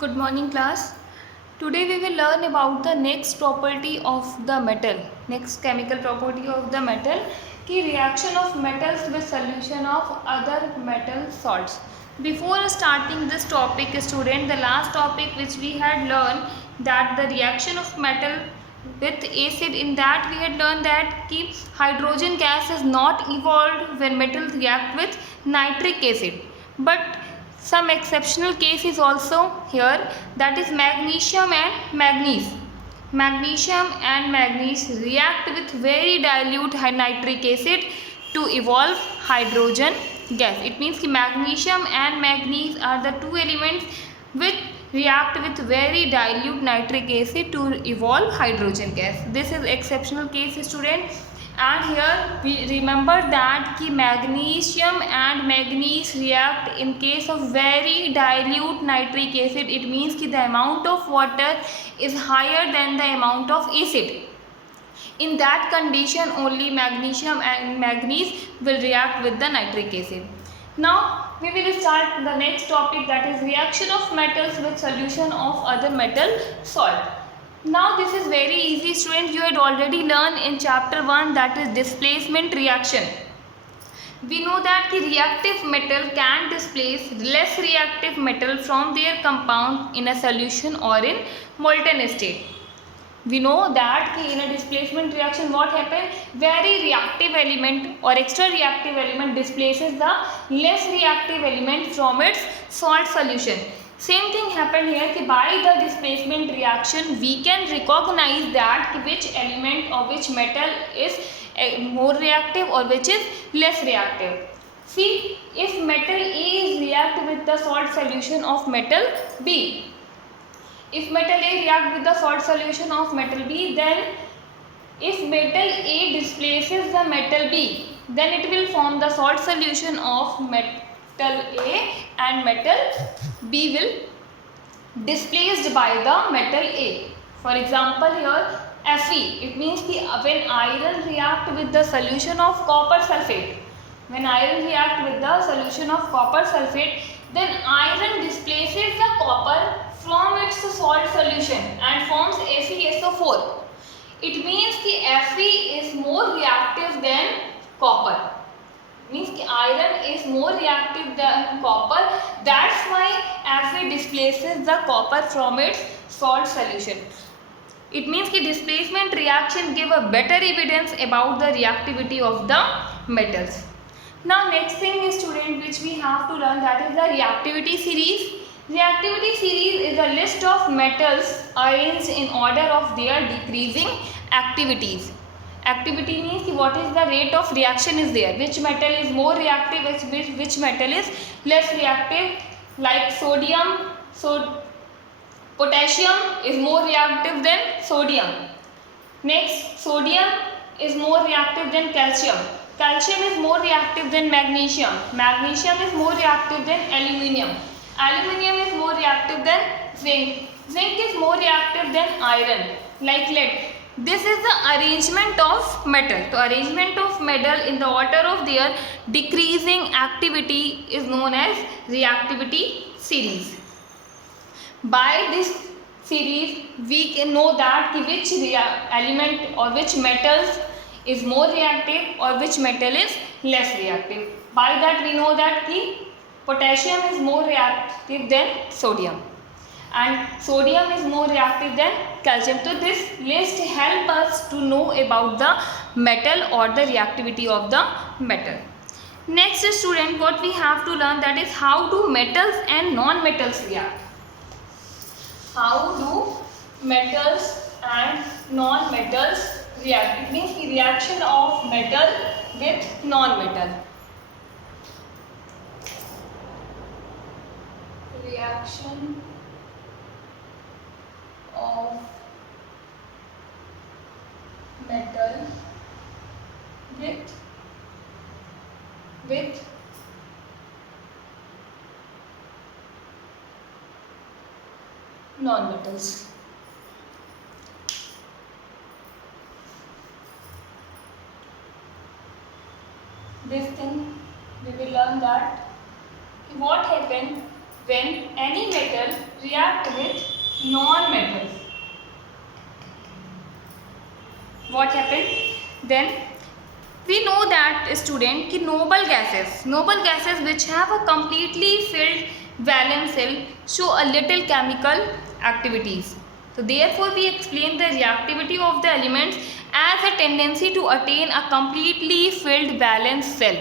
Good morning class. Today we will learn about the next property of the metal. Next chemical property of the metal की reaction of metals with solution of other metal salts. Before starting this topic student, the last topic which we had learned that the reaction of metal with acid, in that we had learned that ki hydrogen gas is not evolved when metals react with nitric acid. But some exceptional case is also here, that is magnesium and manganese. Magnesium and manganese react with very dilute nitric acid to evolve hydrogen gas. It means कि magnesium and manganese are the two elements which react with very dilute nitric acid to evolve hydrogen gas. This is exceptional case student. And here we remember that कि magnesium and manganese react in case of very dilute nitric acid. It means कि the amount of water is higher than the amount of acid. In that condition only magnesium and manganese will react with the nitric acid. Now we will start the next topic, that is reaction of metals with solution of other metal salt. Now this is very easy student, you had already learned in chapter 1, that is displacement reaction. We know that the reactive metal can displace less reactive metal from their compound in a solution or in molten state. We know that in a displacement reaction what happens, very reactive element or extra reactive element displaces the less reactive element from its salt solution. Same thing happened here कि by the displacement reaction we can recognize that which element or which metal is more reactive or which is less reactive. See, if metal A is react with the salt solution of metal B, if metal A react with the salt solution of metal B, then if metal A displaces the metal B, then it will form the salt solution of metal A and metal B will displaced by the metal A. For example here Fe, it means कि when iron react with the solution of copper sulfate, when iron react with the solution of copper sulfate, then iron displaces the copper from its salt solution and forms FeSO4. It means कि Fe is more reactive than copper. Means कि iron is more reactive than copper. That's why Fe displaces the copper from its salt solution. It means कि displacement reaction give a better evidence about the reactivity of the metals. Now next thing is student which we have to learn, that is the reactivity series. Reactivity series is a list of metals arranged in order of their decreasing activities. Activity means कि what is the rate of reaction is there, which metal is more reactive, which metal is less reactive. Like sodium, potassium is more reactive than sodium. Next, sodium is more reactive than calcium. Calcium is more reactive than magnesium. Magnesium is more reactive than aluminium. Aluminium is more reactive than zinc. Zinc is more reactive than iron. Like lead. This is the arrangement of metal. So arrangement of metal in the order of their decreasing activity is known as reactivity series. By this series we can know that which element or which metals is more reactive or which metal is less reactive. By that we know that potassium is more reactive than sodium and sodium is more reactive than calcium. So this list help us to know about the metal or the reactivity of the metal. Next student, what we have to learn, that is how do metals and non-metals react. How do metals and non-metals react? It means the reaction of metal with non-metal. Reaction of metal with non-metals. This thing we will learn that what happens when any metal react with non-metals, what happened then? We know that student कि noble gases which have a completely filled valence shell show a little chemical activities. So therefore we explain the reactivity of the elements as a tendency to attain a completely filled valence shell.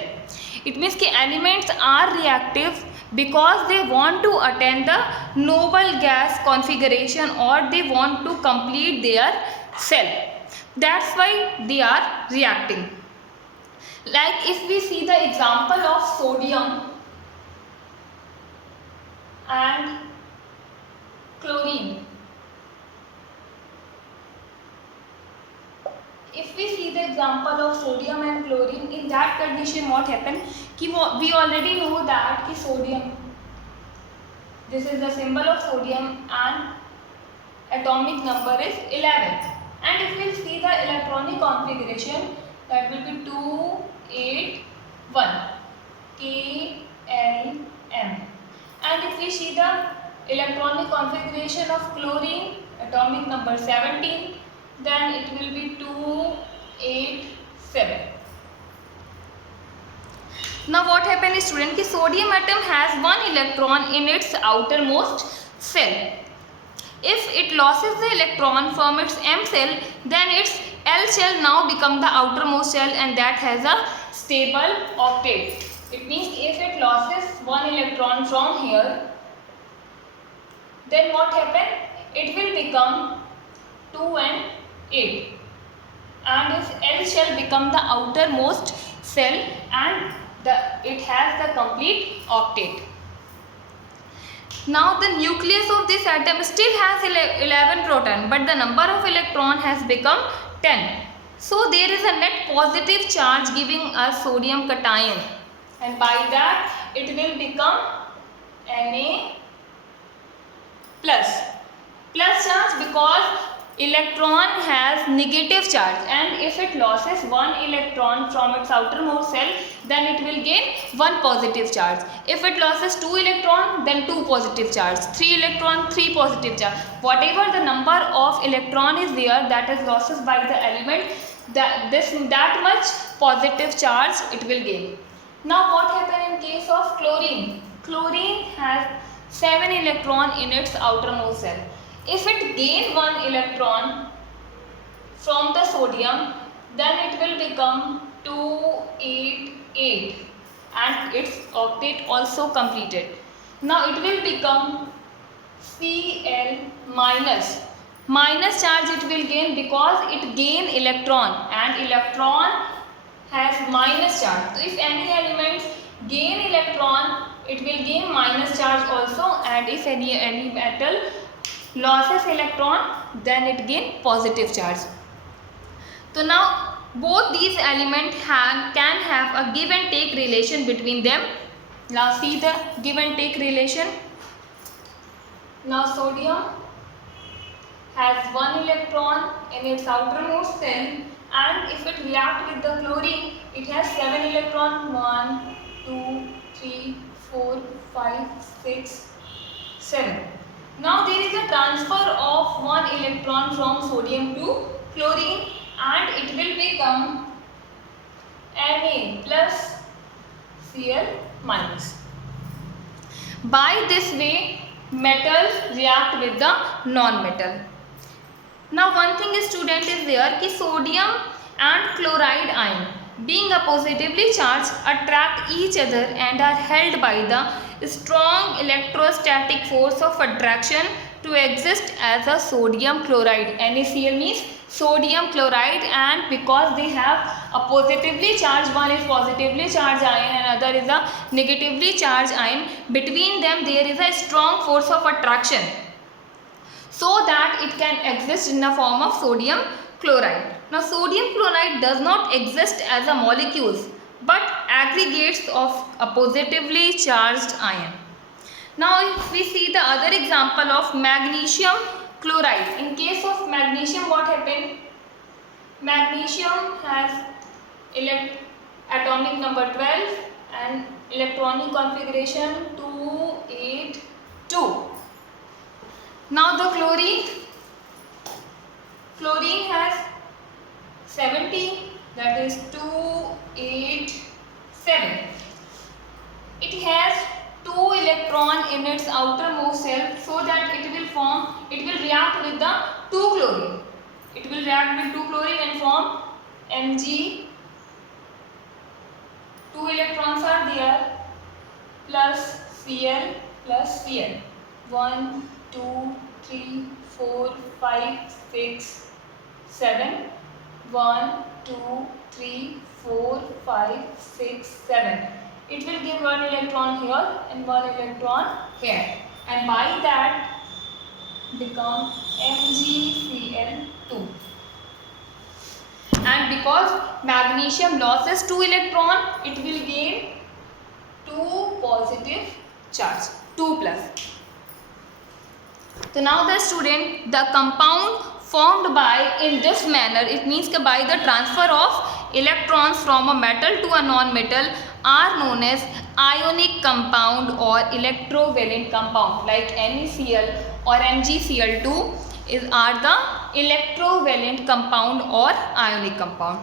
It means कि elements are reactive because they want to attain the noble gas configuration or they want to complete their cell. That's why they are reacting. Like if we see the example of sodium and chlorine. If we see the example of sodium and chlorine, in that condition what happened? We already know that कि sodium, this is the symbol of sodium and atomic number is 11. And if we see the electronic configuration, that will be 2, 8, 1 KLM. And if we see the electronic configuration of chlorine, atomic number 17, then it will be 2, 8, 7. Now what happens, student, कि sodium atom has one electron in its outermost shell. If it loses the electron from its M shell, then its L shell now become the outermost shell and that has a stable octet. It means if it loses one electron from here, then what happen? It will become 2 and 8. And its L shell become the outermost shell and it has the complete octet. Now the nucleus of this atom still has 11 proton, but the number of electron has become 10. So there is a net positive charge giving us sodium cation, and by that it will become Na plus charge because electron has negative charge, and if it loses one electron from its outermost shell, then it will gain one positive charge. If it loses 2 electron, then 2 positive charge, 3 electron, 3 positive charge. Whatever the number of electron is there that is losses by the element, that much positive charge it will gain. Now what happen in case of chlorine? Chlorine has 7 electron in its outermost shell. If it gain 1 electron from the sodium, then it will become 2, 8, 8 and its octet also completed. Now it will become Cl minus. Minus charge it will gain because it gain electron and electron has minus charge. So if any element gain electron, it will gain minus charge also, and if any metal losses electron, then it gain positive charge. So now both these elements can have a give and take relation between them. Now see the give and take relation. Now sodium has 1 electron in its outermost shell, and if it reacts with the chlorine, it has 7 electron. 1, 2, 3, 4, 5, 6, 7. Now there is a transfer of 1 electron from sodium to chlorine and it will become Na plus Cl minus. By this way, metals react with the non-metal. Now one thing student is there कि sodium and chloride ion being positively charged attract each other and are held by the strong electrostatic force of attraction to exist as a sodium chloride. NaCl means sodium chloride, and because they have a positively charged, one is positively charged ion and other is a negatively charged ion, between them there is a strong force of attraction so that it can exist in the form of sodium chloride. Now sodium chloride does not exist as a molecules but aggregates of a positively charged ion. Now if we see the other example of magnesium chloride. In case of magnesium, what happened? Magnesium has atomic number 12 and electronic configuration 2, 8, 2. Now the chlorine has 70, that is 287. It has 2 electron in its outermost shell, so that it will react with the 2 chlorine. It will react with 2 chlorine and form Mg. 2 electrons are there, plus Cl plus Cl. 1, 2, 3, 4, 5, 6, 7. 1, 2, 3, 4, 5, 6, 7. It will give 1 electron here and 1 electron here, and by that become MgCl2. And because magnesium loses 2 electron, it will gain 2 positive charge, 2 plus. So now the student, the compound formed by in this manner, it means that by the transfer of electrons from a metal to a non-metal, are known as ionic compound or electrovalent compound, like NaCl or MgCl2 are the electrovalent compound or ionic compound.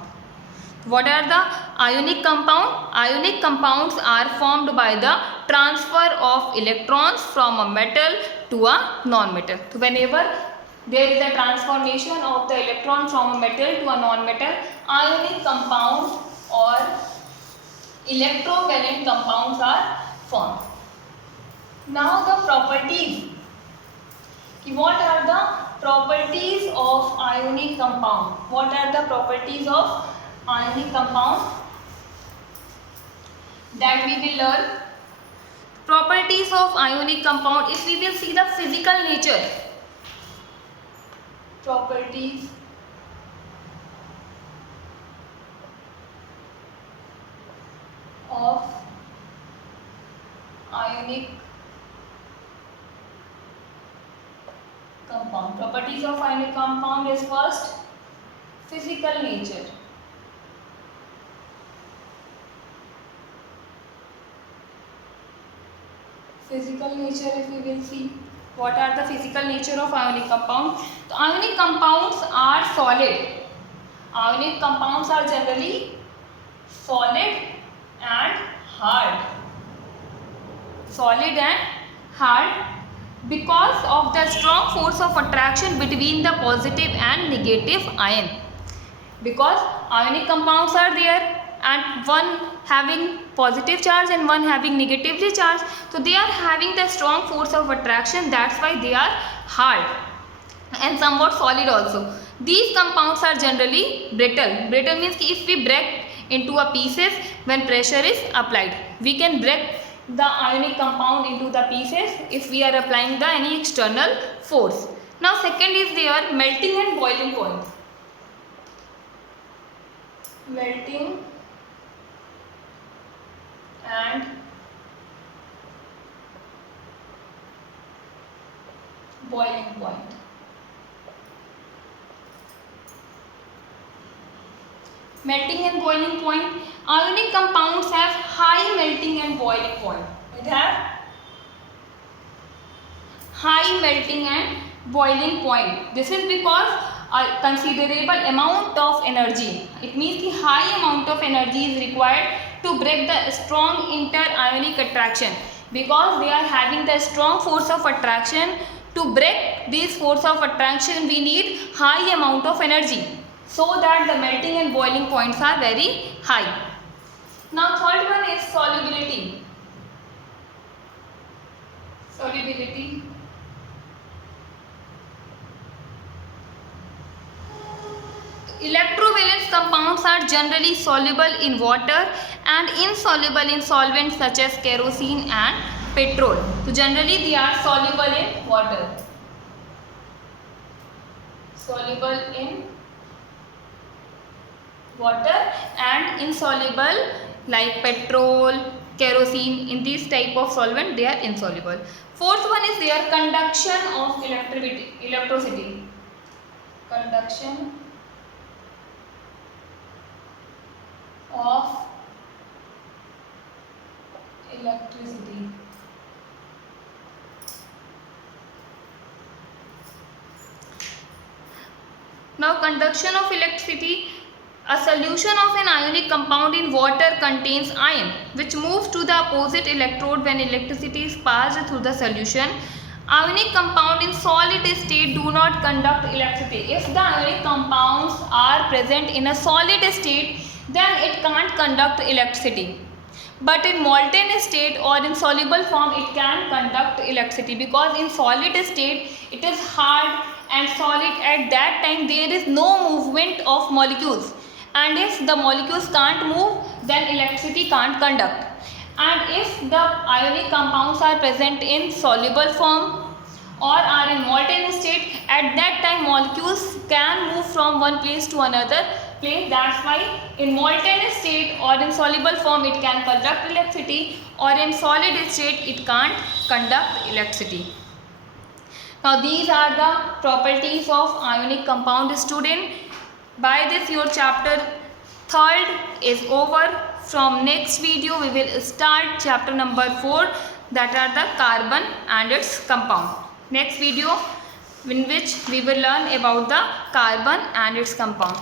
What are the ionic compound? Ionic compounds are formed by the transfer of electrons from a metal to a non-metal. So whenever there is a transformation of the electron from a metal to a non-metal, ionic compound or electrovalent compounds are formed. Now the properties. What are the properties of ionic compound? What are the properties of ionic compound that we will learn? Properties of ionic compound, if we will see the physical nature. Properties of ionic compound. Properties of ionic compound is first physical nature. Physical nature, if we will see, what are the physical nature of ionic compound? So ionic compounds are solid. Ionic compounds are generally solid and hard. Solid and hard because of the strong force of attraction between the positive and negative ion. Because ionic compounds are there and one having positive charge and one having negatively charge, so they are having the strong force of attraction, that's why they are hard and somewhat solid also. These compounds are generally brittle. Brittle means if we break into a pieces when pressure is applied, we can break the ionic compound into the pieces if we are applying the any external force. Now second is their melting and boiling point. Melting and boiling point. Melting and boiling point. Ionic compounds have high melting and boiling point. It have high melting and boiling point. This is because a considerable amount of energy. It means the high amount of energy is required to break the strong inter-ionic attraction. Because they are having the strong force of attraction, to break this force of attraction we need high amount of energy, so that the melting and boiling points are very high. Now third one is solubility. Solubility. Electrovalent compounds are generally soluble in water and insoluble in solvents such as kerosene and petrol. So generally they are soluble in water. Soluble in water and insoluble like petrol, kerosene. In these type of solvent they are insoluble. Fourth one is their conduction of electricity. Conduction of electricity. Now conduction of electricity. A solution of an ionic compound in water contains ion which moves to the opposite electrode when electricity is passed through the solution. Ionic compound in solid state do not conduct electricity. If the ionic compounds are present in a solid state, then it can't conduct electricity. But in molten state or in soluble form, it can conduct electricity, because in solid state it is hard and solid. At that time there is no movement of molecules, and if the molecules can't move, then electricity can't conduct. And if the ionic compounds are present in soluble form or are in molten state, at that time molecules can move from one place to another place. That's why in molten state or in soluble form it can conduct electricity, or in solid state it can't conduct electricity. Now these are the properties of ionic compound, student. By this your chapter 3rd is over. From next video we will start chapter number 4, that are the carbon and its compound. Next video in which we will learn about the carbon and its compound.